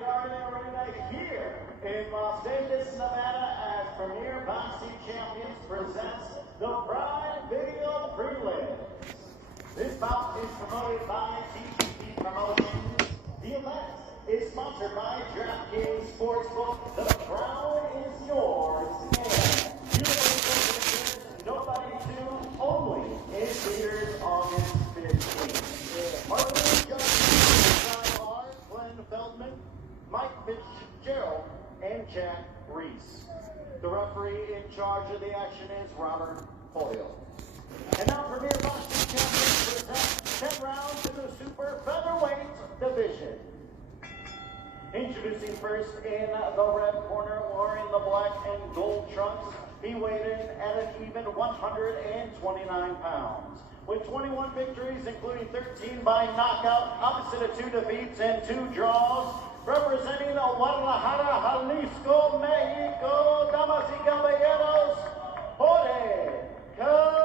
Garden Arena here in Las Vegas, Nevada, as Premier Boxing Champions presents the Prime Video Prelims. This bout is promoted by TGP Promotions. The event is sponsored by DraftKings Sportsbook. The crown is yours, and Universal Nobody 2 only in theaters August 15th. Martin Johnson, Glenn Feldman, Mike Fitzgerald, and Jack Reese. The referee in charge of the action is Robert Hoyle. And now Premier Boxing Champions presents 10 rounds in the super featherweight division. Introducing first in the red corner, wearing the black and gold trunks, he weighed in at an even 129 pounds. With 21 victories, including 13 by knockout, opposite of 2 defeats and 2 draws, representing Guadalajara, Jalisco, Mexico, damas y caballeros, Jorge Camata.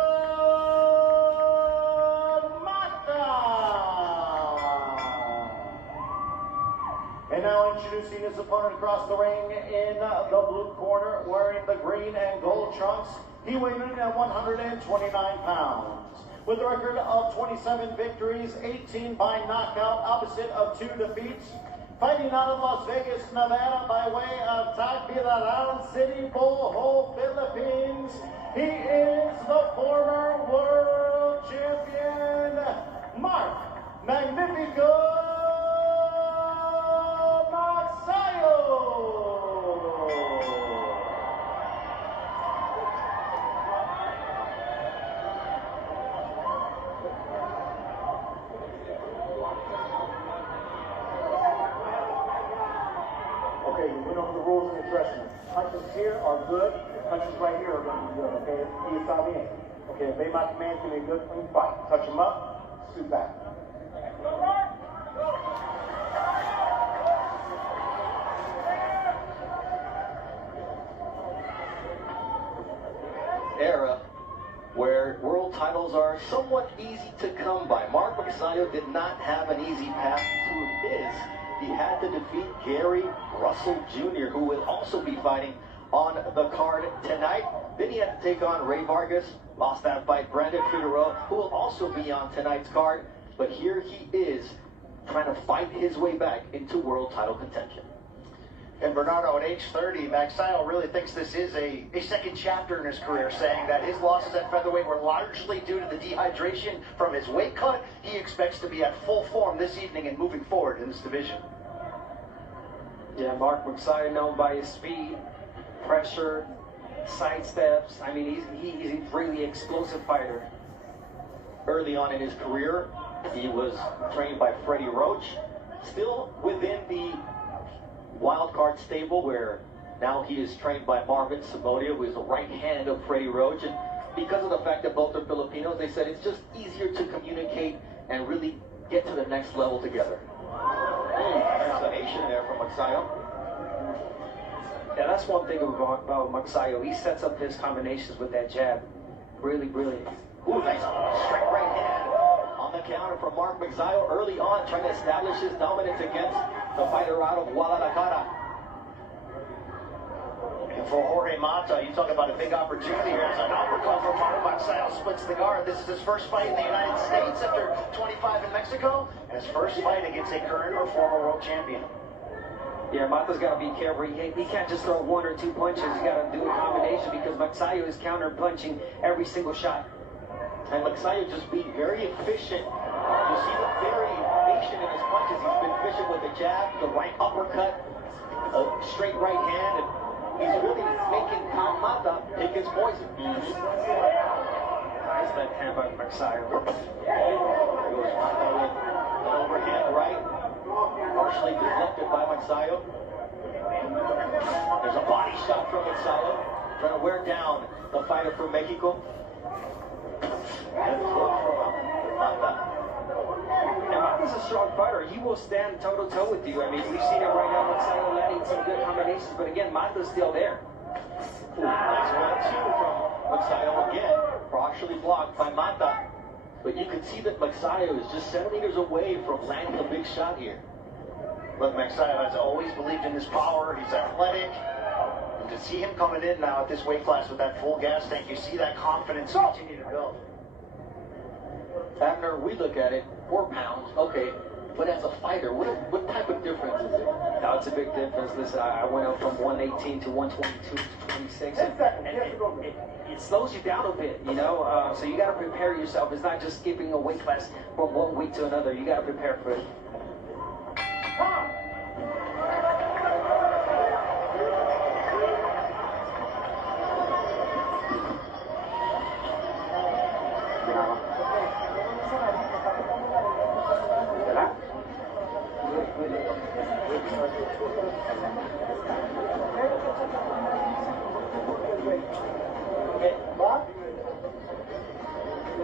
And now introducing his opponent across the ring in the blue corner, wearing the green and gold trunks, he weighed in at 129 pounds. With a record of 27 victories, 18 by knockout, opposite of 2 defeats, fighting out of Las Vegas, Nevada, by way of Tagbilaran City, Bohol, Philippines, he is the former world champion, Mark Magnifico Masayo. Okay, you went over the rules in the dressing room. Punches here are good, punches right here are going to be good, okay? You stop in. Okay, obey my commands, give me a good clean fight. Touch them up, scoot back. Era where world titles are somewhat easy to come by. Mark Masayo did not have an easy path to his. He had to defeat Gary Russell Jr., who will also be fighting on the card tonight. Then he had to take on Ray Vargas, lost that fight. Brandon Figueroa, who will also be on tonight's card. But here he is, trying to fight his way back into world title contention. And Bernardo, at age 30, Masayo really thinks this is a second chapter in his career, saying that his losses at featherweight were largely due to the dehydration from his weight cut. He expects to be at full form this evening and moving forward in this division. Yeah, Mark Masayo, known by his speed, pressure, sidesteps. I mean, he's a really explosive fighter. Early on in his career, he was trained by Freddie Roach, still within the wild card stable, where now he is trained by Marvin Sabodia, who is the right hand of Freddie Roach. And because of the fact that both are Filipinos, they said it's just easier to communicate and really get to the next level together. Combination there from Masayo. Yeah, that's one thing about Masayo. He sets up his combinations with that jab. Really brilliant. Ooh, nice straight right hand on the counter from Mark Masayo early on, trying to establish his dominance against the fighter out of Guadalajara. And for Jorge Mata, you talk about a big opportunity here. It's an uppercut from Mark Masayo, splits the guard. This is his first fight in the United States after 25 in Mexico, and his first fight against a current or former world champion. Yeah, Mata's got to be careful. He can't just throw 1 or 2 punches. He's got to do a combination, because Masayo is counter-punching every single shot. And Masayo just being very efficient. You see the variation in his punches. He's been efficient with the jab, the right uppercut, a straight right hand, and he's really making Mata take his poison. Nice left hand by Masayo. Goes Mata with an overhand right, partially deflected by Masayo. There's a body shot from Masayo, trying to wear down the fighter from Mexico. And Mata's a strong fighter. He will stand toe-to-toe with you. I mean, we've seen it right now. Masayo landing some good combinations, but again, Mata's still there. Nice 1-2 from Masayo again, partially blocked by Mata. But you can see that Masayo is just centimeters away from landing a big shot here. Look, Masayo has always believed in his power. He's athletic. And to see him coming in now at this weight class with that full gas tank, you see that confidence continue to build. Abner, we look at it, 4 pounds, okay, but as a fighter, what type of difference is it? No, it's a big difference. Listen, I went up from 118 to 122 to 26, and it slows you down a bit, you know? So you got to prepare yourself. It's not just skipping a weight class from one week to another. You got to prepare for it.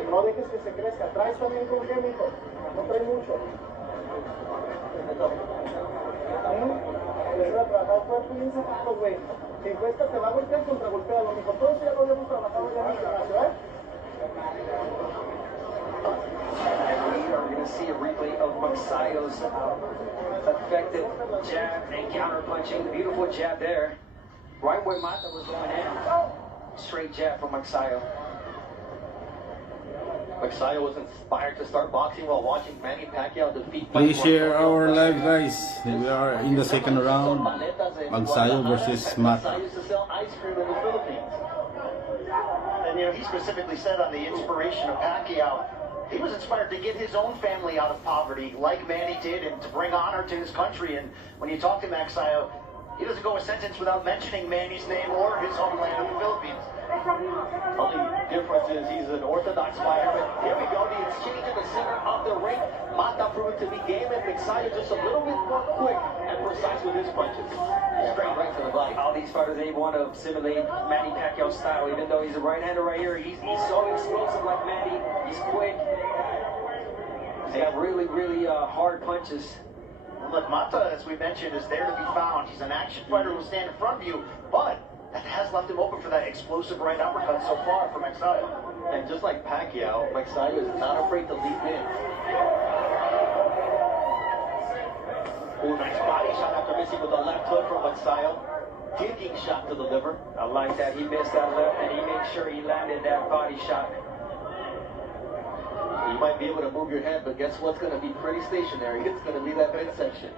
No dejes que se crezca. Traes también congénito. No trae mucho. Empieza a trabajar fuerte y sacado, güey. Si cuesta te va a golpear contra golpea. Lo mejor todo eso ya lo habíamos trabajado ya en el gimnasio, ¿eh? And we are going to see a replay of Masayo's effective jab and counter punching. Beautiful jab there. Right where Mata was going in. Straight jab from Masayo. Masayo was inspired to start boxing while watching Manny Pacquiao defeat. Please share our live, guys. We are in the second round. Masayo versus Mata. Masayo used to sell ice cream in the Philippines. And, you know, he specifically said on the inspiration of Pacquiao, he was inspired to get his own family out of poverty like Manny did and to bring honor to his country. And when you talk to Masayo, he doesn't go a sentence without mentioning Manny's name or his homeland of the Philippines. Only difference is he's an orthodox fighter, but here we go, the exchange in the center of the ring. Mata proven to be game, and Masayo just a little bit more quick and precise with his punches. Straight right to the body. All these fighters, they want to simulate Manny Pacquiao's style, even though he's a right-hander right here. He's so explosive like Manny. He's quick. He's got really, really hard punches. Look, Mata, as we mentioned, is there to be found. He's an action fighter who will stand in front of you, but that has left him open for that explosive right uppercut so far from Masayo. And just like Pacquiao, Masayo is not afraid to leap in. Ooh, nice body shot after missing with the left hook from Masayo. Digging shot to the liver. I like that. He missed that left, and he made sure he landed that body shot. You might be able to move your head, but guess what's going to be pretty stationary? It's going to be that midsection.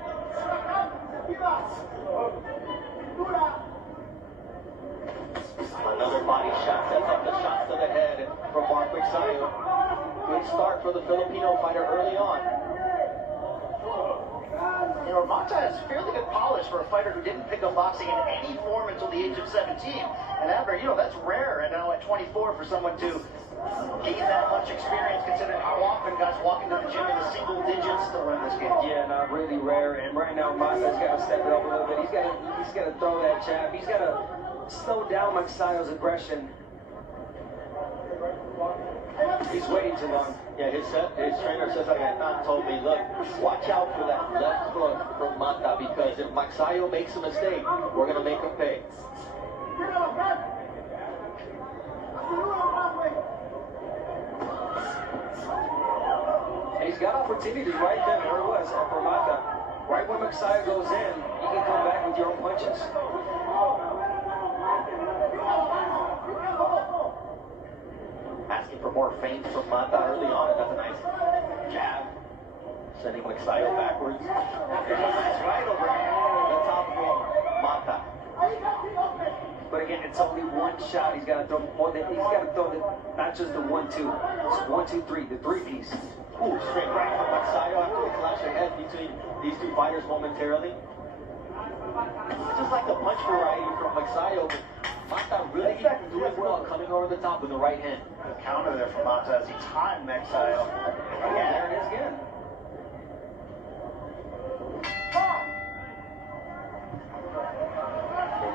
Another body shot sets up the shots to the head from Mark Masayo. Good start for the Filipino fighter early on. You know, Mata has fairly good polish for a fighter who didn't pick up boxing in any form until the age of 17. And after, you know, that's rare, and now at 24 for someone to gain that much experience, considering how often guys walk into the gym in the single digits to win this game. Yeah, not really rare. And right now, Mata's got to step it up a little bit. He's got to throw that jab. He's got to slow down Masayo's aggression. He's waiting too long. Yeah, his trainer says, told me, look, watch out for that left hook from Mata, because if Masayo makes a mistake, we're going to make him pay. And he's got opportunity right there. There it was for Mata. Right when Masayo goes in, you can come back with your own punches. Asking for more feint from Mata early on. That's a nice jab, sending Masayo backwards. There's a nice right over the top from Mata. But again, it's only one shot. He's got to throw more than, he's got to throw not just the 1-2. It's 1-2-3, the three-piece. Ooh, straight right from Masayo after the clash of heads between these two fighters momentarily. Just like the punch variety from Masayo, Mata really doing well coming over the top with the right hand. Good counter there from Mata as he timed Masayo. Again, there it is again.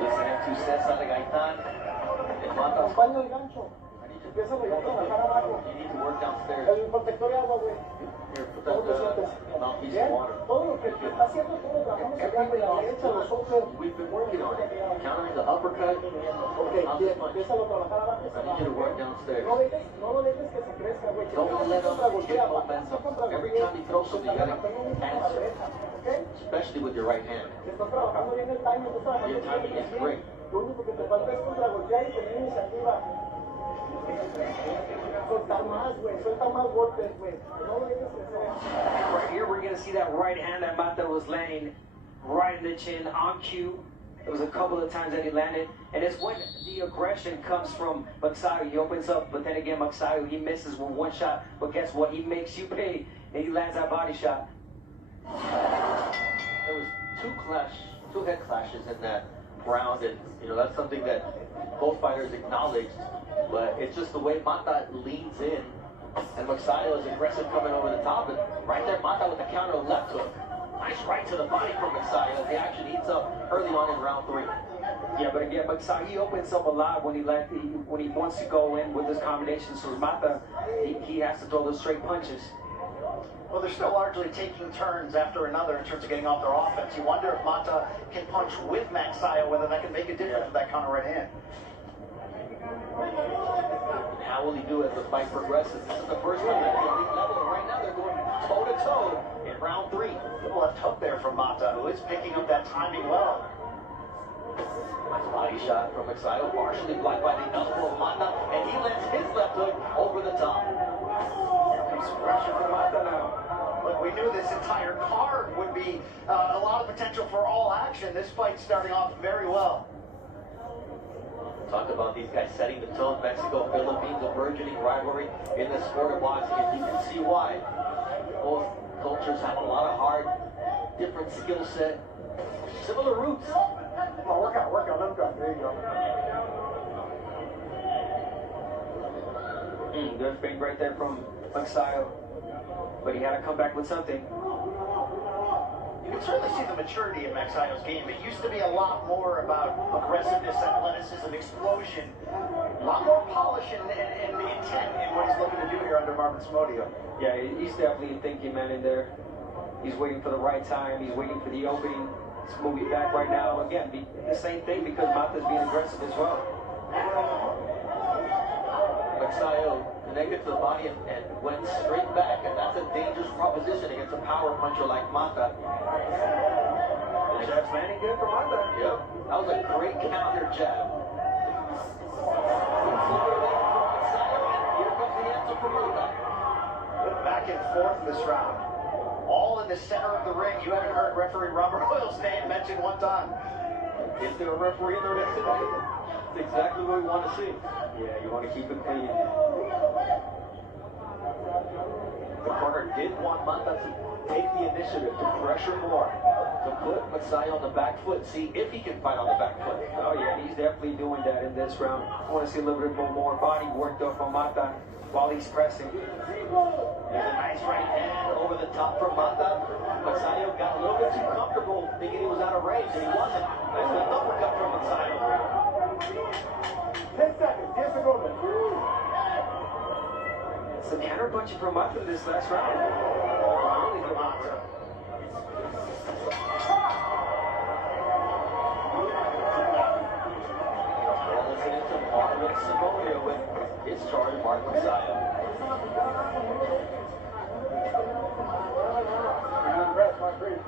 Listening to Cesar Gaitan. Acompaña el gancho. Empieza a trabajar abajo. You need to work downstairs. El protector de agua, güey. Here, put that mouthpiece in water. We've been working on it. Countering the uppercut. I need you to work downstairs. Don't let him get momentum. Every time he throws something, you gotta answer. Especially with your right hand. Your timing is great. Right here, we're gonna see that right hand that Mata was laying right in the chin on cue. There was a couple of times that he landed, and it's when the aggression comes from Masayo. He opens up, but then again, Masayo, he misses with one shot, but guess what? He makes you pay, and he lands that body shot. There was two head clashes in that round, and that's something that both fighters acknowledged. But it's just the way Mata leans in, and Masayo is aggressive coming over the top, and right there, Mata with the counter left hook. Nice right to the body from Masayo. The action heats up early on in round 3. Yeah, but again, Masayo, he opens up a lot when he wants to go in with his combination. So Mata, he has to throw those straight punches. Well, they're still largely taking turns after another in terms of getting off their offense. You wonder if Mata can punch with Masayo, whether that can make a difference with that counter right hand. How will he do as the fight progresses? This is the first time at the elite level, and right now they're going toe-to-toe in round 3. Good left hook there from Mata, who is picking up that timing well. Nice body shot from Masayo, partially blocked by the elbow of Mata, and he lands his left hook over the top. Here comes some pressure from Mata now. Look, we knew this entire card would be a lot of potential for all action. This fight's starting off very well. Talked about these guys setting the tone. Mexico, Philippines, a burgeoning rivalry in the sport of boxing, and you can see why. Both cultures have a lot of heart, different skill set, similar roots. Come on, work out, let him go. There you go. Good feint right there from Masayo, but he had to come back with something. You can certainly see the maturity in Masayo's game. It used to be a lot more about aggressiveness, athleticism, explosion. A lot more polish and intent in what he's looking to do here under Marvin Smodio. Yeah, he's definitely thinking, man, in there. He's waiting for the right time. He's waiting for the opening. He's moving back right now. Again, the same thing because Mata's being aggressive as well. Masayo connected to the body and went straight back, and that's a dangerous proposition against a power puncher like Mata. The jab's landing good for Mata. Yep, that was a great counter jab. Here comes the answer for Mata. Back and forth this round. All in the center of the ring. You haven't heard referee Robert Hoyle's name mentioned one time. Is there a referee in the ring today? That's exactly what we want to see. Yeah, you want to keep it clean. The corner did want Mata to take the initiative, to pressure more, to put Masayo on the back foot, see if he can fight on the back foot. Oh yeah, he's definitely doing that in this round. I want to see a little bit more body work though from Mata while he's pressing. There's a nice right hand over the top from Mata. Masayo got a little bit too comfortable thinking he was out of range, and he wasn't. Nice left uppercut from Masayo. 10 seconds, 10 seconds. Some counter punching from Mata this last round. Really from Mata. We're listening to Marvin Simonia with his charge, Mark Masayo. Rest, my friend.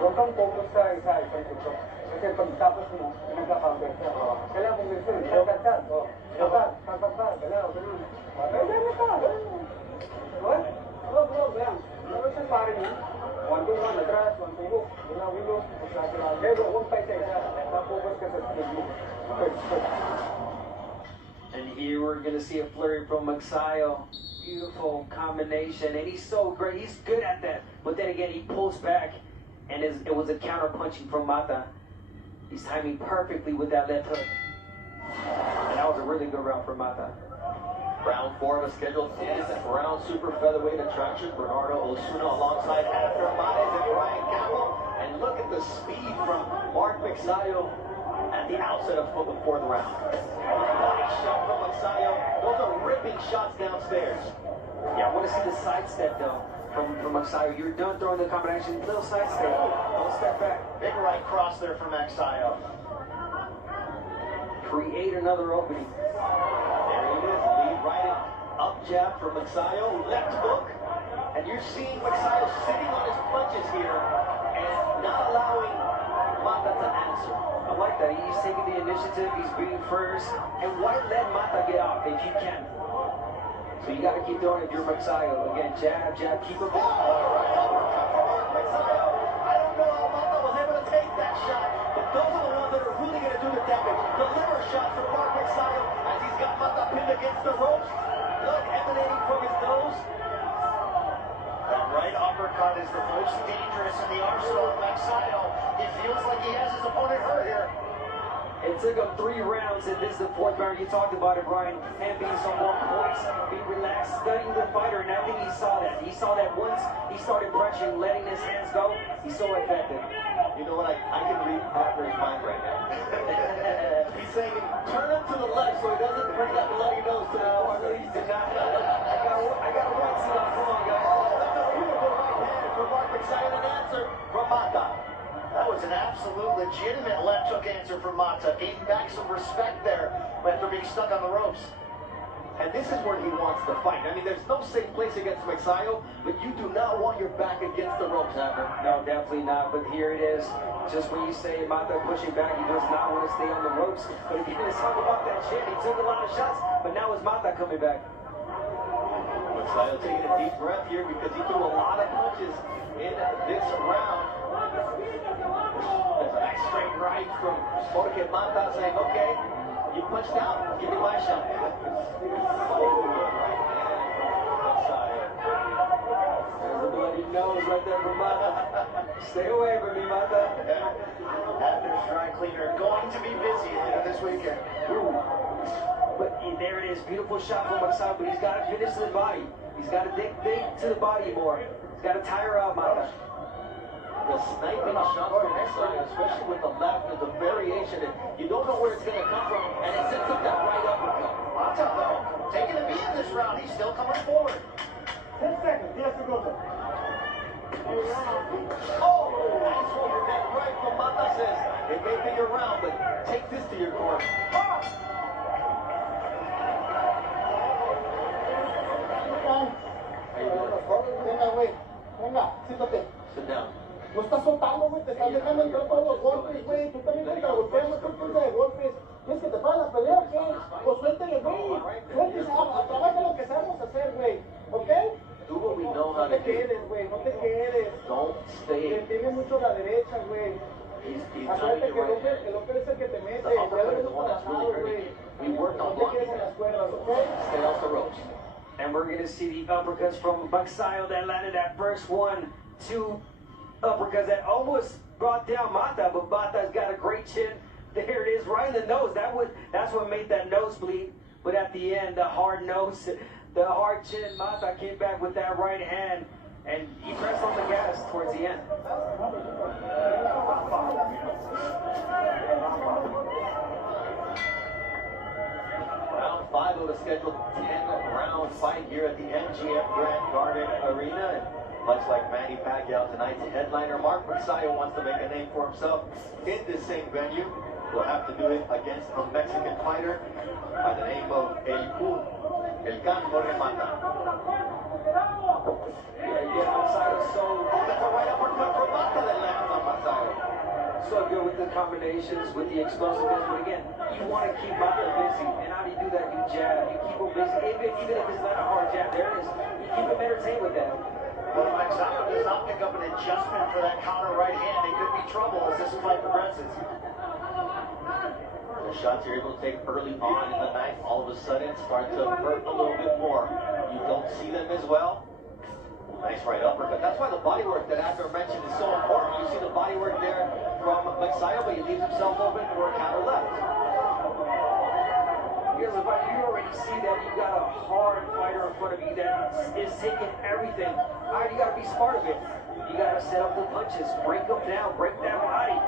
Huwag kang focus sa isang ito. Kasi pag tapos mo, magka-counter ka. Kailangan kong gusto, shotgun. Shotgun, galaw. Kailangan ka. What? Huwag lang. Ano siya pare niya? 1-2-1, atras, 1-2-hook. Willow. Pero huwag pa isa. Focus ka sa speed mo. And here we're going to see a flurry from Masayo. Beautiful combination. And he's so great. He's good at that. But then again, he pulls back. And it was a counter punching from Mata. He's timing perfectly with that left hook. And that was a really good round for Mata. Round 4 of a scheduled 10-round super featherweight attraction. Bernardo Osuna alongside Abner Mares and Ryan Campbell. And look at the speed from Mark Masayo at the outset of the fourth round. Body shot from Masayo. Those are ripping shots downstairs. Yeah, I want to see the sidestep though from Masayo. You're done throwing the combination, little sidestep. Don't step back. Big right cross there from Masayo. Create another opening. There it is, lead right in. Up jab from Masayo, left hook. And you're seeing Masayo sitting on his punches here and not allowing Mata to answer. I like that. He's taking the initiative. He's being first. And why let Mata get off if you can? So you got to keep throwing if you're Masayo. Again, jab, jab, keep him down. Right uppercut from Mark Masayo. I don't know how Mata was able to take that shot, but those are the ones that are really going to do the damage. The liver shots from Mark Masayo as he's got Mata pinned against the ropes. Blood emanating from his nose. That right uppercut is the most dangerous in the arsenal of Masayo. He feels like he has his opponent hurt here. It took him 3 rounds, and this is the 4th round. You talked about it, Brian. And being so more poised, being relaxed, studying the fighter, and I think he saw that. He saw that once he started pressuring, letting his hands go, he's so effective. You know what? I can read Abner's mind right now. He's saying, turn him to the left so he doesn't bring that bloody nose to the corner. I got a right seat on. Come on, guys. That's a beautiful right hand from Mark Masayo, an answer from Mata. That was an absolute legitimate left hook answer from Mata. Gaining back some respect there after being stuck on the ropes. And this is where he wants to fight. I mean, there's no safe place against Masayo, but you do not want your back against the ropes, Abner. No, definitely not. But here it is. Just when you say Mata pushing back, he does not want to stay on the ropes. But if you didn't talk about that chin, he took a lot of shots, but now it's Mata coming back. Masayo taking a deep breath here because he threw a lot of punches in this round. There's a nice straight right from Jorge Mata saying, okay, you punched out, give me my shot. Oh, good right hand from Masayo. There's a bloody nose right there from Mata. Stay away from me, Mata. Abner's dry cleaner going to be busy this weekend. Ooh. But there it is, beautiful shot from Masayo, but he's got to finish to the body. He's got to dig to the body more. He's got to tire out Mata. The sniping shot from Masayo, especially with the left, and the variation, and you don't know where it's going to come from, and it sets up that right uppercut. Mata, though, taking a beat in this round. He's still coming forward. 10 seconds. Yes, to go. Oh, nice overhead right from Mata says, it may be your round, but take this to your corner. Venga, güey. Venga, siéntate. Sit down. No estás soltando, güey. Te estás dejando entrar todos los golpes, güey. Tú también contra golpeas, no te piensa de golpes. ¿Quieres que te pague la pelea o qué? Pues suéltale, güey. Suéltese, trabaja lo que sabemos hacer, güey. ¿Ok? Do what we know how No to te do. quedes, güey. No te quedes. Don't stay. Tiene mucho a la derecha, güey. He's Acuérdate not que right hand. el López es el que te mete. The Ya uppercut lo is the hemos one that's really trabajado, hurting güey. you. We worked on No te blocking quedes en that. las cuerdas, ¿ok? Stay off the ropes. And we're going to see the uppercuts from Masayo that landed that first 1, 2 uppercuts that almost brought down Mata, but Mata's got a great chin. There it is, right in the nose. That's what made that nose bleed. But at the end, the hard nose, the hard chin, Mata came back with that right hand, and he pressed on the gas towards the end. Round 5 of a scheduled 10-round fight here at the MGM Grand Garden Arena. And much like Manny Pacquiao, tonight's headliner, Mark Masayo, wants to make a name for himself in this same venue. He'll have to do it against a Mexican fighter by the name of El Can Jorge Mata. Yeah, Masayo's so That's a right uppercut from Mata that lands on Masayo. good with the combinations, with the explosiveness. But again, you want to keep Mata busy. And how do you do that? You jab. You keep him busy. Even if it's not a hard jab, there it is. You keep him entertained with that. Well, if Masayo does not pick up an adjustment for that counter right hand, it could be trouble as this fight progresses. The shots you're able to take early on in the night, all of a sudden start to hurt a little bit more. You don't see them as well. Nice right uppercut. That's why the body work that Abner mentioned is so important. You see the body work there from Masayo, but he leaves himself open for a counter left. Because if you already see that you got a hard fighter in front of you that is taking everything. All right, you got to be smart of it. You got to set up the punches, break them down, break that body.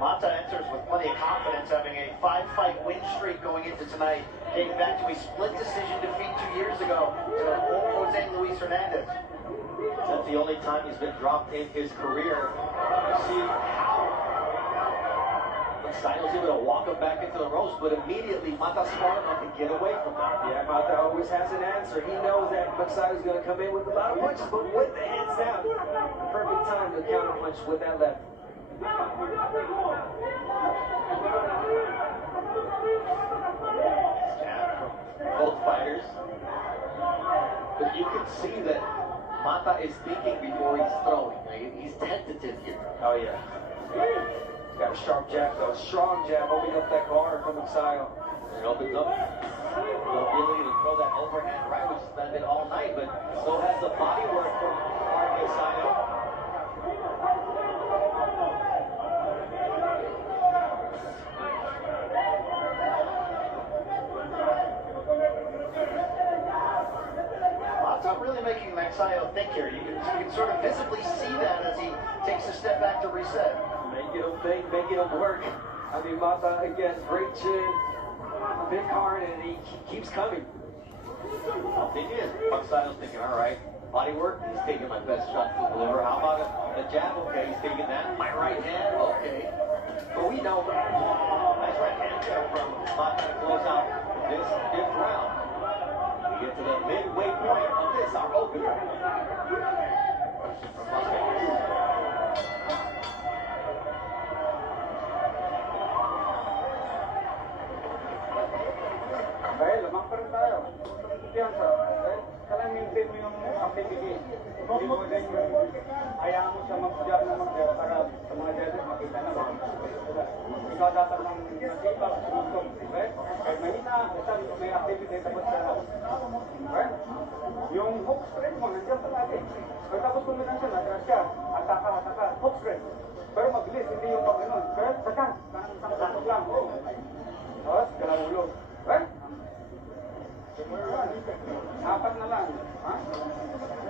Mata enters with plenty of confidence, having a 5-fight win streak going into tonight, dating back to a split decision defeat 2 years ago to Jose Luis Hernandez. That's the only time he's been dropped in his career. You see how Masayo's able to walk him back into the ropes, but immediately Mata's smart enough to get away from that. Yeah, Mata always has an answer. He knows that Masayo's going to come in with a lot of punches, but with the hands down, perfect time to counter punch with that left. Jab from both fighters. But you can see that Mata is thinking before he's throwing. Right? He's tentative here. Oh, yeah. He's got a sharp jab, though. Strong jab, opening up that guard from Masayo. It opens up the ability to throw that overhand right, which has been all night, but so has the body work from Masayo. Really making Masayo think here. You can sort of visibly see that as he takes a step back to reset. Making him think, making him work. I mean, Mata, again, great chin, big card, and he keeps coming. The thing is, Masayo's thinking, all right, body work, he's taking my best shot to deliver. How about the jab? Okay, he's taking that. My right hand, okay. But we know. Nice right hand there from Mata to close out this 5th round. We get to the midway point of this, our opener. From Las Vegas. Dahil lamang pa rin tayo. Kumpiyansa. Dahil kailangan maintain mo yung activity. Hindi mo din yung hayaan mo siya mag-jab na mag-jab para sa mga judges makita na ikaw dapat ng masipag, sumutong. Kahit mahina, basta may activity tapos siya. Yung hook straight mo, nandiyan sa natin. Pero tapos kuminan siya, natras siya. Ataka, hook straight. Pero mabilis, hindi yung pag ganun. Pero sakan, sakot lang. Tapos, kalawulog. Right? Apat na lang. Ha?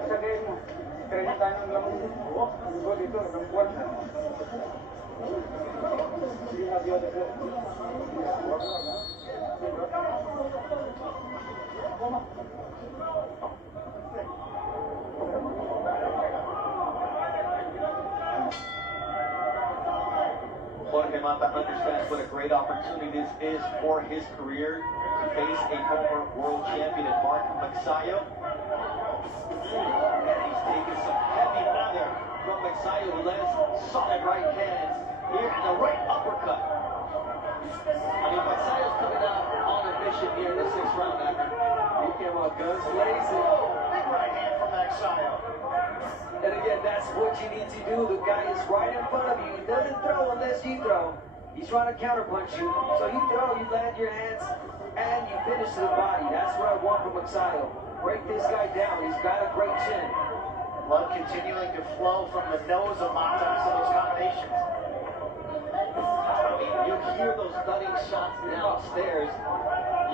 Sagay mo. 30 ng lang. Go dito, ng buwan. Jorge Mata understands what a great opportunity this is for his career to face a former world champion in Mark Masayo. And he's taking some heavy weather from Masayo, who lands solid right hands here and the right uppercut. I mean, Masayo's coming out on a mission here in the 6th round after He came out guns blazing. Big right hand from Masayo. And again, that's what you need to do. The guy is right in front of you. He doesn't throw unless you throw. He's trying to counterpunch you. So you throw, you land your hands, and you finish to the body. That's what I want from Masayo. Break this guy down. He's got a great chin. Blood continuing to flow from the nose of Mata in some of those combinations. I mean, you hear those stunning shots downstairs.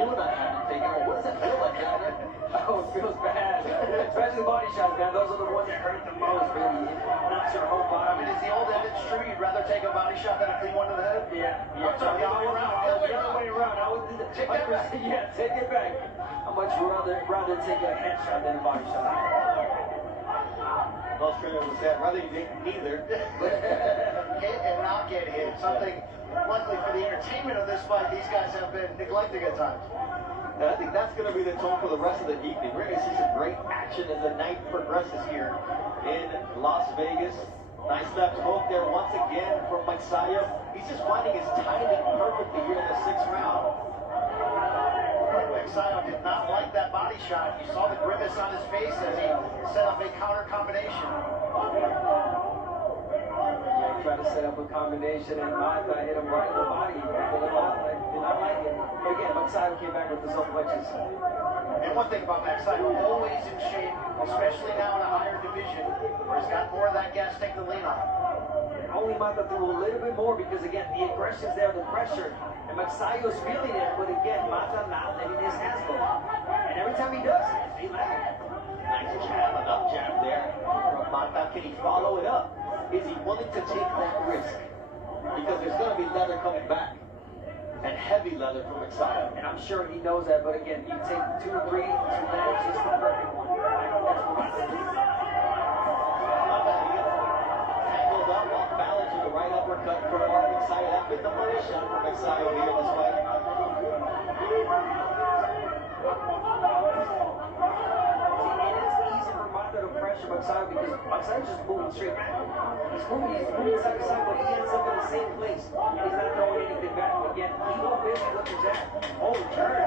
You and I haven't taken one. What does it feel like down there? Oh, it feels bad. Especially the body shots, man. Those are the ones that hurt the most, baby. Knocks your whole I body. mean, is the old adage true? You'd rather take a body shot than a clean one to the head? Yeah. I'm talking the other way around. The other way around. I would Take that back. Yeah, take it back. I'd much rather take a headshot than a body shot. Australia would say, I'd rather you take neither. Hit and not get hit. Something, luckily for the entertainment of this fight, these guys have been neglecting at times. And I think that's going to be the tone for the rest of the evening. We're going to see some great action as the night progresses here in Las Vegas. Nice left hook there once again from Masayo. He's just finding his timing perfectly here in the 6th round. Masayo did not like that body shot. You saw the grimace on his face as he set up a counter combination. Yeah, he tried to set up a combination, and Mata hit him right in the body. Did not like it. But again, Masayo came back with his own punches. And one thing about Masayo, always in shape, especially now in a higher division, where he's got more of that gas tank to lean on. I only Mata threw a little bit more because, again, the aggression's there, the pressure. And Masayo's feeling it, but again, Mata not letting his hands go. And every time he does, they land. Nice jab, an up jab there from Mata. Can he follow it up? Is he willing to take that risk? Because there's going to be leather coming back. And heavy leather from Masayo. And I'm sure he knows that, but again, you take 2 or 3 to land just the perfect one. I think that's what Mata did. Tangled up off balance with the right uppercut for Masayo. That's been the money shot for Masayo here in this fight. Masayo because Masayo's just moving straight back. He's moving side to side, but he ends up in the same place. And he's not throwing anything back. Again, he won't busy looking at that. Oh, turn.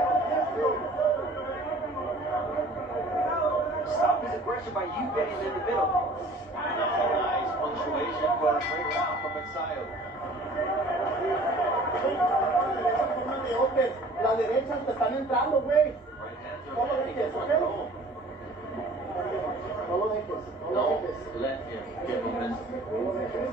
Stop his aggression by you getting in the middle. That's a nice punctuation for a great round from Masayo. Las derechas te están entrando, güey. Right hands are landing in front row. No lo dejes, no lo Don't dejes. let him get momentum.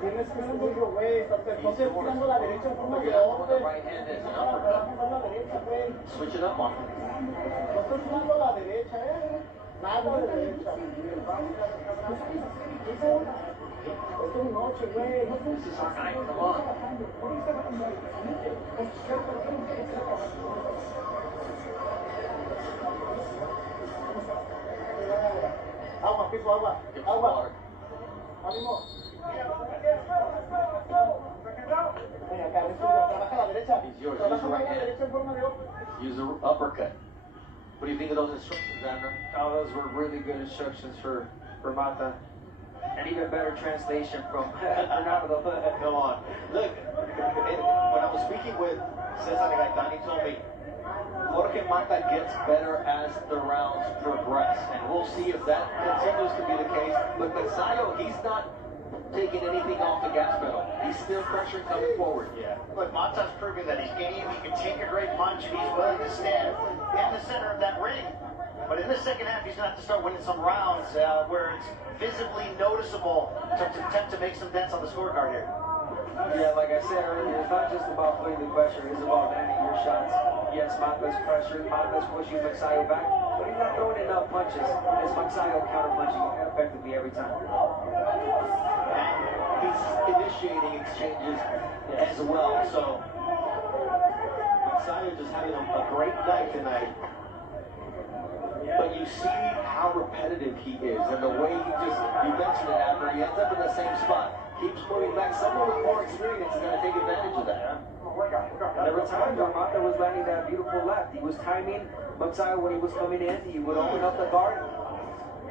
Tienes que ser tuyo, güey. No te tirando la derecha en forma de Look at that, hombre. the right hand is an uppercut. La derecha, güey. Switch it up on him. No estás tirando la derecha, Nada de derecha. Esto es noche, güey. This is our night, come on. Agua, piso, agua. Give some Agua. water. Ánimo. Venga, acá, trabaja la derecha. He's yours. Trabaja Use your right la hand. derecha en forma de hombre. Use the uppercut. What do you think of those instructions, Abner? Oh, those were really good instructions for Mata. And even better translation from Bernardo. Come on. Look, when I was speaking with Cesar Gaitán, he told me, Jorge Mata gets better as the rounds progress. And we'll see if that continues to be the case. But Masayo, he's not taking anything off the gas pedal. He's still pressuring coming forward. Yeah. Look, Mata's proving that he's game. He can take a great punch, and he's willing to stand in the center of that ring. But in the second half, he's going to have to start winning some rounds where it's visibly noticeable to attempt to make some dents on the scorecard here. Yeah, like I said earlier, it's not just about putting the pressure, it's about landing your shots. Yes, Mata's pressuring, Mata's pushing Masayo back, but he's not throwing enough punches. As Masayo counter-punching effectively every time. And he's initiating exchanges as well. So Masayo just having a great night tonight. But you see how repetitive he is and the way he just, you mentioned it after, he ends up in the same spot, keeps moving back. Someone with more experience is going to take advantage of that. There were times where Mata was landing that beautiful left. He was timing Masayo when he was coming in. He would open up the guard.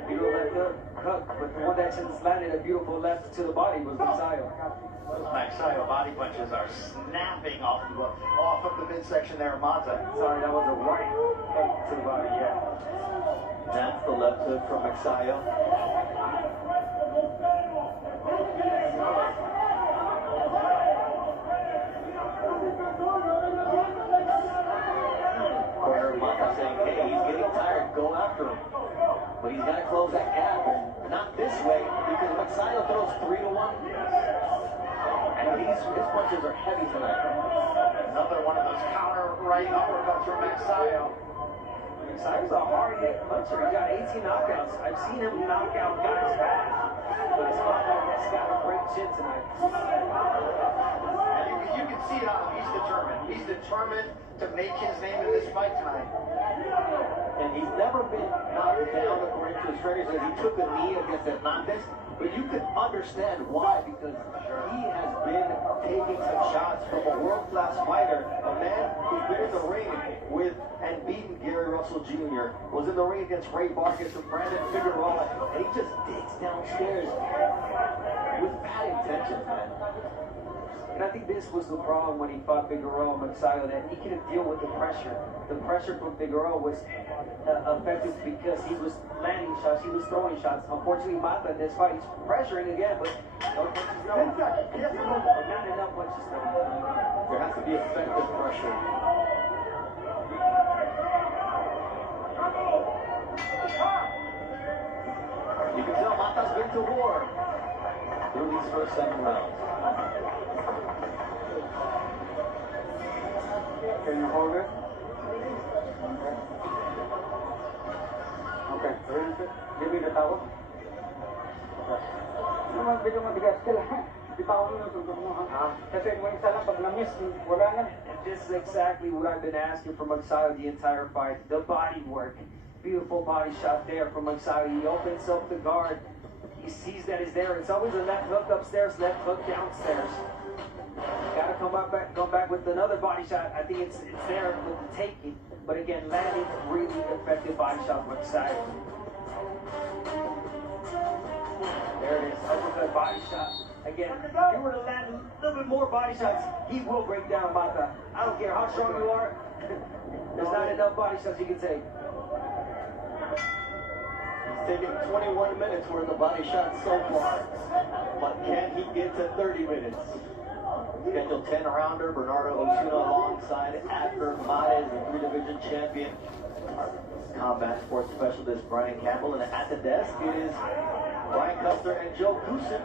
He would let the cut, but the one that since landed a beautiful left to the body was Masayo. Those Masayo body punches are snapping off of the midsection there of Mata. Sorry, that was a right hook to the body, yeah. That's the left hook from Masayo. Where Mata saying, hey, he's getting tired, go after him. But he's got to close that gap. Not this way, because Masayo throws 3-1. And his punches are heavy tonight. Another one of those counter right uppercuts from Masayo. Masayo's a hard-hit puncher. He got 18 knockouts. I've seen him knock out guys fast. But it's not like that's got a great chin tonight. You can see how he's determined. He's determined to make his name in this fight tonight. And he's never been knocked down according to his trainers as he took a knee against Hernandez. But you can understand why, because he has been taking some shots from a world-class fighter, a man who's been in the ring with and beaten Gary Russell Jr., was in the ring against Ray Vargas and Brandon Figueroa, and he just digs downstairs with bad intentions, man. And I think this was the problem when he fought Figueroa and Masayo, that he couldn't deal with the pressure. The pressure from Figueroa was effective because he was landing shots, he was throwing shots. Unfortunately, Mata in this fight, he's pressuring again, but no punches thrown. Not enough punches thrown. There has to be effective pressure. back to war through these first 7 rounds. Can you hold it? Okay. Give me the towel. Naman, medyo matigas ka lang. Bitawan mo yung tugtog mo, ha? Kasi mo isa lang, pag na-miss, wala na. And this is exactly what I've been asking from Masayo the entire fight. The body work. Beautiful body shot there from Masayo. He opens up the guard. He sees that he's there. It's always a left hook upstairs, left hook downstairs. Gotta come back with another body shot. I think it's there with the taking. But again, landing really effective body shot from Masayo. There it is, uppercut body shot. Again, if you were to land a little bit more body shots, he will break down Mata. I don't care how strong you are. There's not enough body shots you can take. He's taken 21 minutes worth of body shots so far. But can he get to 30 minutes? Scheduled 10-rounder, Bernardo Osuna alongside Abner Mares, the 3-division champion. Our combat sports specialist, Brian Campbell. And at the desk is Brian Custer and Joe Goosen.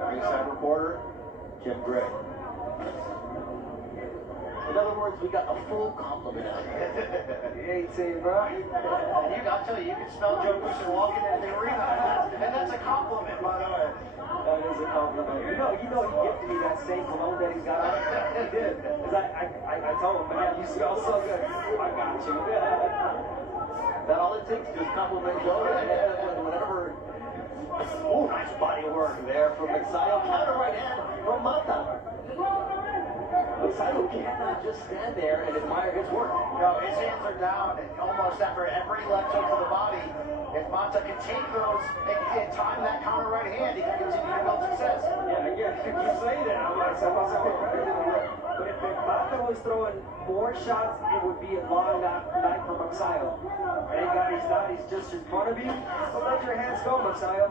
Ringside reporter, Jim Gray. In other words, we got a full complement out here. 18, bro. And I'll tell you, you can smell Joe Goosen walking in the arena, and that's a compliment, by the way. That is a compliment. You know, he gifted me that same cologne that he's got on. He did. Because I told him, man, you smell so good. I got you. That all it takes? Just compliment Joe, and whenever. Oh, nice body work there from Masayo. Counter right hand from Mata. Masayo cannot just stand there and admire his work. No, his hands are down almost after every left hook to the body. If Mata can take those and time that counter right hand, he can continue to build success. Yeah, if you say that, I'm like, but if Mata was throwing more shots, it would be a long night for Masayo. Thank God he's not. He's just in front of you. So let your hands go, Masayo.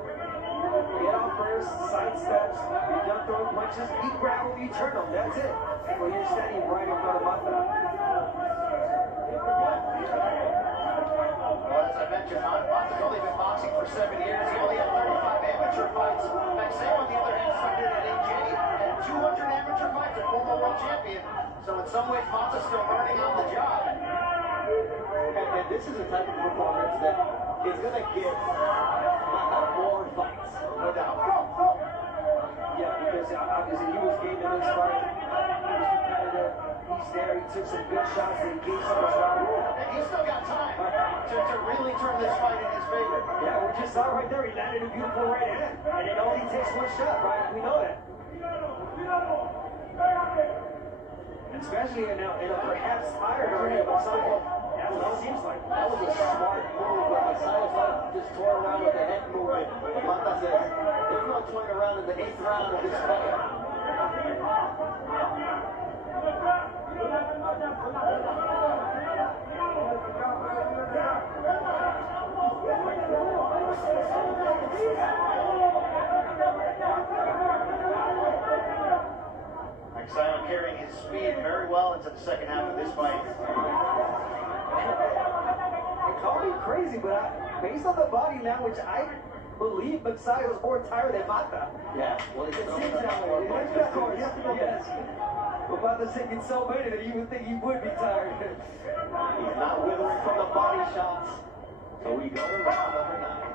Get on first, side steps. You're done throwing punches. You grab them, you turn them. That's it. Well, you're standing right in front of Mata. Well, as I mentioned, Mata's only been boxing for 7 years. He only had 35 amateur fights. Masayo, on the other hand, started at age 8 and 200 amateur fights, a former world champion. So in some ways, Mata's still learning on the job. And this is a type of performance that is going to give Mata more fights. No doubt. Yeah, because obviously he was game in this fight. He was competitive. He's there. He took some good shots. They gave so much round. And he's still got time to really turn this fight in his favor. Yeah, we just saw right there. He landed a beautiful right hand. And it only takes one shot, right? We know that. Especially in a perhaps tired already of Masayo. That's what it seems like. That was a smart move, but Masayo just tore around with the head movement. Mata says, if you're not toying around in the 8th round of this fight. Masayo carrying his speed very well into the second half of this fight. Call me crazy, but based on the body language, I believe Masayo is more tired than Mata. Yeah, well, It seems that way. Yes. But Mata's taking so many that you would think he would be tired. He's not withering from the body shots. So we go to round number 9.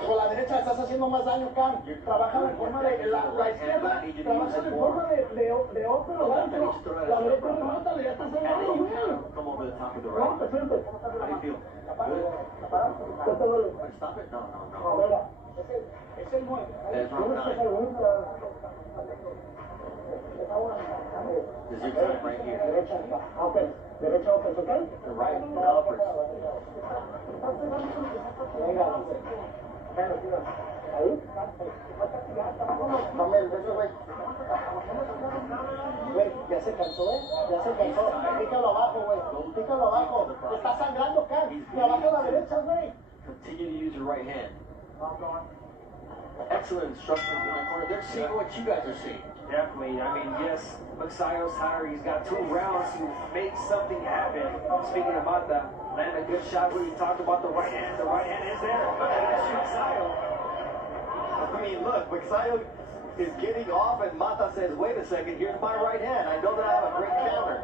Con la derecha estás haciendo más daño, Can. Trabaja de forma de la izquierda, trabaja de forma de otro gancho. La derecha remátale, ya estás ganando, güey. Come over the top of the No, round. te sientes. How do you feel? ¿Qué te duele? Good? Stop it? No. No, venga. Es el 9. There's round 9. There's your time right here. Derecha, ok. Derecha, ok, ok. The right, the uppers. Venga. Ahí. Mamel, vete, güey. Güey, ya se cansó, ya se cansó. Pícalo abajo, güey. Pícalo abajo. Te está sangrando, Can. Trabaja a la derecha, güey. Continue to use your right hand. excellent instructions in the corner. They're seeing what you guys are seeing. Definitely. I mean, yes, Masayo's tired. He's got 2 rounds to make something happen. Speaking of Mata, landed a good shot where you talked about the right hand. The right hand is there. Masayo. I mean, look, Masayo is getting off, and Mata says, wait a second, here's my right hand. I know that I have a great counter.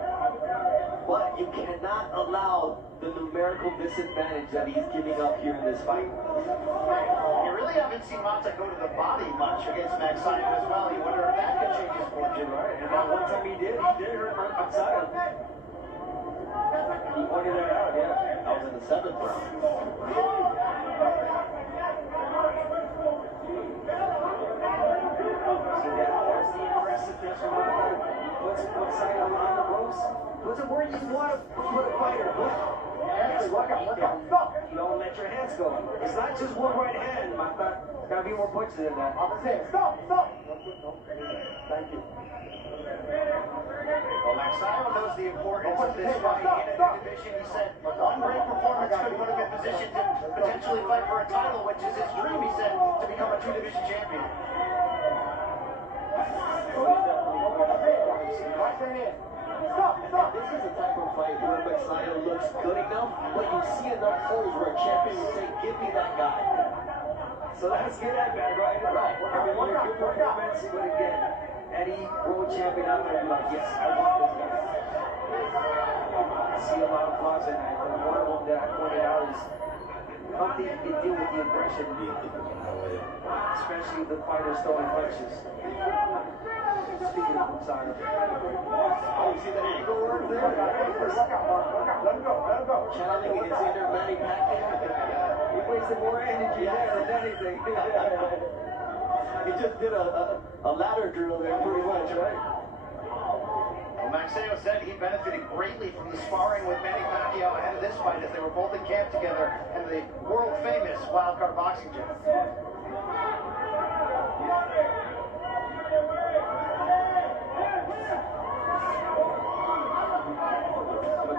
But you cannot allow the numerical disadvantage that he's giving up here in this fight. You really haven't seen Mata go to the body much against Masayo as well. You wonder if that could change his fortune. Right, and that one time he did hurt Masayo. He pointed that out, yeah. That was in the 7th round. See that? There's the impressiveness from Mata. He puts Masayo on the ropes. Puts it where you want to put a fighter. You don't let your hands go. It's not just one right hand, Mata. It's got to be more punches than that. Stop! Thank you. Well, Masayo knows the importance of this fight in a new division. He said one great performance could put him in position to potentially fight for a title, which is his dream, he said, to become a 2-division champion. This is the type of fight where Masayo looks good enough, but you see enough holes where a champion will say, give me that guy. So let's get that back, right? Right. I mean, you're good performance, but again, any world champion out there be like, yes, I want this guy. I see a lot of flaws in that, and one of them that I pointed out is how they deal with the aggression, especially the fighters throwing punches. Speaking of Masayo. Oh, you see that angle work there? Let him go. Channeling his inner Manny Pacquiao. He wasted more energy there than anything. He just did a ladder drill there pretty much, right? Well, Masayo said he benefited greatly from the sparring with Manny Pacquiao ahead of this fight as they were both in camp together in the world-famous Wildcard Boxing Gym.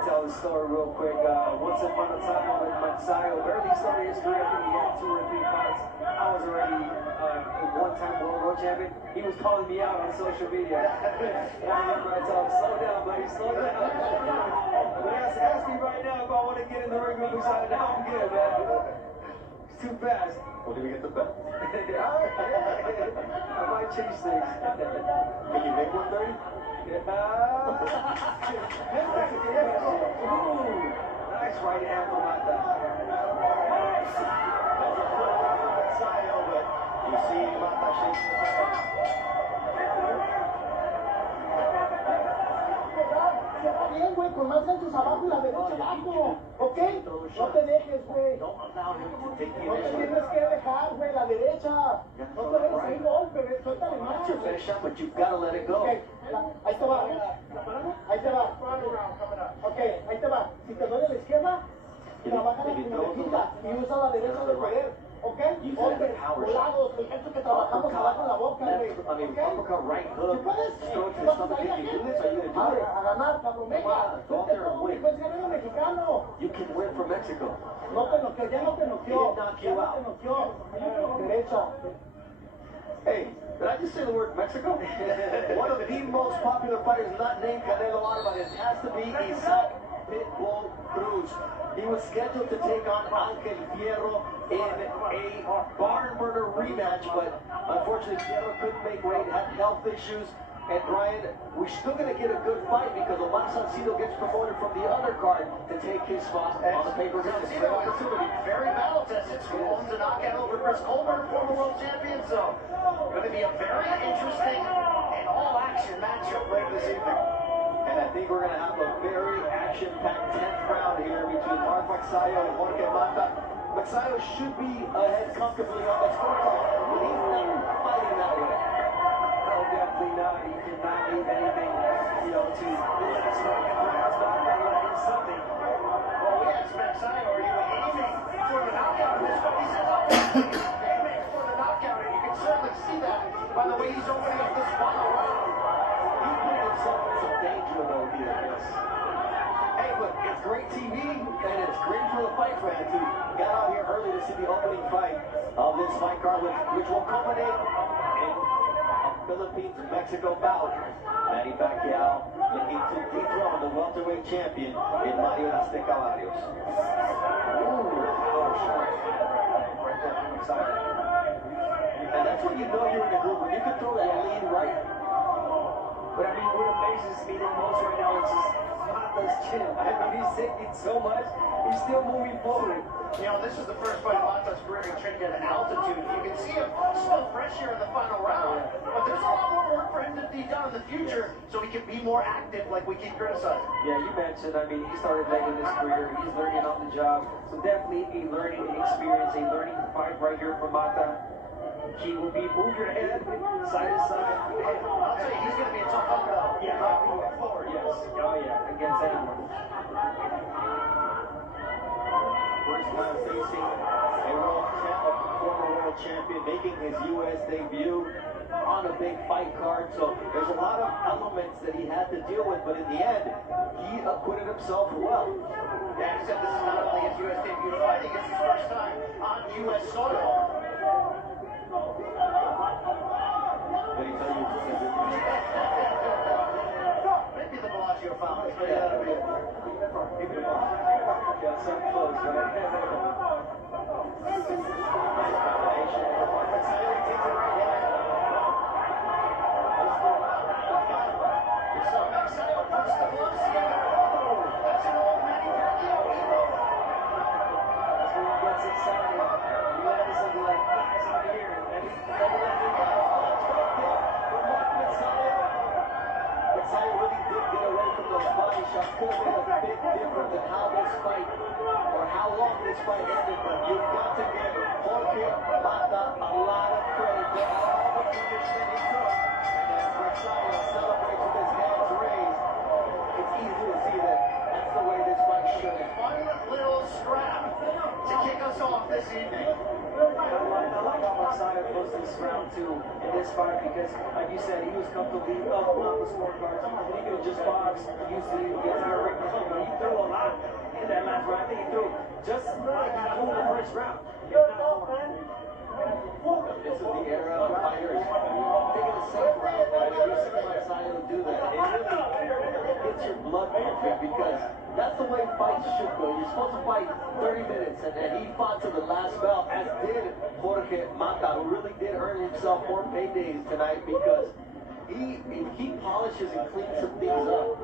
Tell the story real quick. Once upon a time with Masayo, barely started his career. I think he had 2 or 3 fights. I was already a one-time world champion. He was calling me out on social media. And I remember I told him, slow down, buddy, slow down. But ask me right now if I want to get in the ring with Masayo. Now I'm good, man. It's too fast. Well, did we get the belt? I might change things. Can you make 130? Nice right hand from Mata. Masayo, but you see Mata shaking his head. Bien, güey, con más ganchos abajo y la derecha abajo, ¿ok? No te dejes, güey. Don't allow him to take the No te initiative. tienes que dejar, güey, la derecha. No te dejes ahí golpe, güey, suéltale más. That's your finish up, but you've got to let it go. Ok, ahí te va. Ahí te va. Ok, ahí te va. Si te duele la izquierda, trabaja la primera y usa la derecha de poder. ¿Ok? Hombre, volados, el hecho que trabajamos abajo en la boca, güey. I mean, ¿Ok? uppercut, right hook, Si puedes, stroke to the vas stomach. ahí, Can you do this? Are you going to do it? a ganar, cabrón, venga. Go out there and win. Pues guerrero mexicano. You can win for Mexico. No te noqueó, ya no te noqueó. He did knock you Ya no out. te noqueó. Derecha. Hey, did I just say the word Mexico? One of the most popular fighters not named Canelo Alvarez has to be Isaac Pitbull Cruz. He was scheduled to take on Ángel Fierro in a barn burner rematch, but unfortunately Fierro couldn't make weight, had health issues. And Brian, we're still going to get a good fight because Omar Salcido gets promoted from the other card to take his spot on the paper. Salcido opportunity, very battle tested. Owns a knockout over Chris Colbert, former world champion. So, going to be a very interesting and all-action matchup later this evening. And I think we're going to have a very action-packed 10th round here between Mark Masayo and Jorge Mata. Masayo should be ahead comfortably on the scorecard, but he's not fighting that way. No, definitely not. He did not leave anything, to the last rounds back by letting something. Well, we asked Masayo, are you aiming for the knockout in this fight? He said, no, aiming for the knockout, and you can certainly see that by the way he's opening up this final round. He's putting himself in some danger, though, here. Yes. Hey, but it's great TV, and it's great for the fight fans who got out here early to see the opening fight. of this fight card, which will culminate in a Philippines-Mexico bout. Manny Pacquiao looking to dethrone the welterweight champion in Mario de Caballos. And that's when you know you're in a group. When you can throw that lead right. But I mean, what amazes me the most right now is just Mata's chin. I mean, he's sinking so much, he's still moving forward. You know, this is the first fight of Mata's career he trained at an altitude. You can see him still fresh here in the final round, but there's a lot more work for him to be done in the future so he can be more active like we keep criticizing. Yeah, you mentioned, I mean, he started late in his career. He's learning on the job. So definitely a learning experience, a learning fight right here for Mata. He will be, move your head side to side. I'll tell you, he's going to be a tough underdog. Yeah, moving forward, yes. Oh, yeah, against anyone. First time facing a former world champion, making his U.S. debut on a big fight card. So there's a lot of elements that he had to deal with, but in the end, he acquitted himself well. Yeah, he said this is not only his U.S. debut fighting, it's his first time on U.S. soil. Did he tell you? Maybe the Bellagio fountain. Maybe that'll be it. Got so close, right? So Masayo puts the gloves together. That's an old Manny Pacquiao emo. That's when he gets excited. You let something like flies out of here. And he's Masayo really did get away from those body shots. Could have been a big difference in how this fight, or how long this fight ended, but you've got to give Jorge Mata a lot of credit for all the finish that he took. And as Masayo celebrates with his hands raised, it's easy to see that that's the way this fight should end. Fun little scrap to kick us off this evening. I like how Masayo goes this round two in this fight because, like you said, he was comfortably up on the scorecards. He could have just boxed, usually gets out of ring, but he threw a lot in that last round. I think he threw just like he threw in the first round. This is the era of fighters taking a safe route. And you see Masayo do that. It really gets your blood pumping because that's the way fights should go. You're supposed to fight 30 minutes, and then he fought to the last bell, as did Jorge Mata, who really did earn himself more paydays tonight because he polishes and cleans some things up.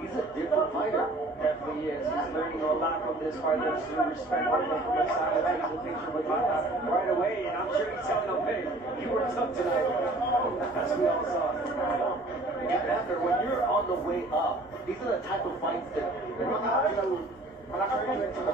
He's a different fighter. Definitely is. He's learning a lot from this fight. There's some respect for him. Masayo takes a picture with Mata right away, and I'm sure he's telling him, hey, you were tough tonight. As we all saw. And after, when you're on the way up, these are the type of fights that really do turn you into a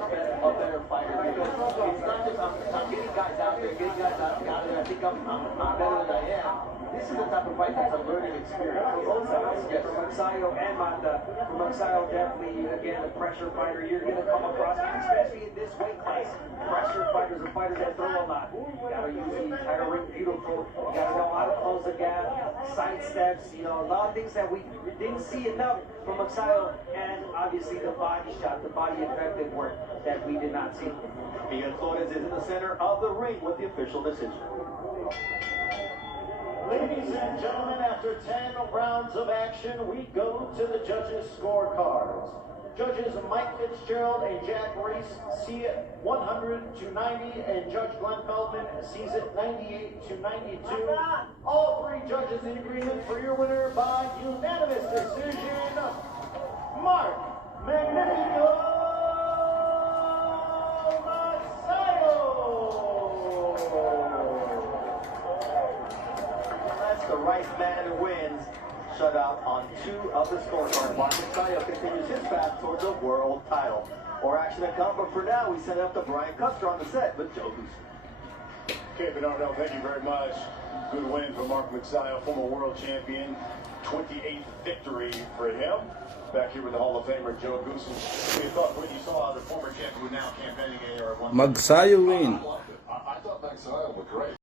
better fighter. Because it's not just I'm getting guys out there, I think I'm better than I am. This is the type of fight that's a learning experience. For both sides, Yes. for Masayo and Mata. For Masayo, definitely, again, a pressure fighter. You're going to come across, especially in this weight class. Pressure fighters are fighters that throw a lot. You got to use the entire ring beautiful. You got to know how to close the gap, side steps, you know, a lot of things that we didn't see enough from Masayo. And obviously the body shot, the body effective work that we did not see. Miguel Flores is in the center of the ring with the official decision. Ladies and gentlemen, after 10 rounds of action, we go to the judges' scorecards. Judges Mike Fitzgerald and Jack Reese see it 100 to 90, and Judge Glenn Feldman sees it 98 to 92. All three judges in agreement for your winner by unanimous decision, Mark Magnifico The right man wins. Shutout on 2 of the scorecards. Mark Masayo continues his path towards a world title. More action to come, but for now, we send it up to Brian Custer on the set with Joe Goose. Okay, Bernardo, thank you very much. Good win for Mark Masayo, former world champion. 28th victory for him. Back here with the Hall of Famer Joe Goose. What you thought when you saw the former champion who now campaigning AR1? Masayo win. I thought Masayo was great.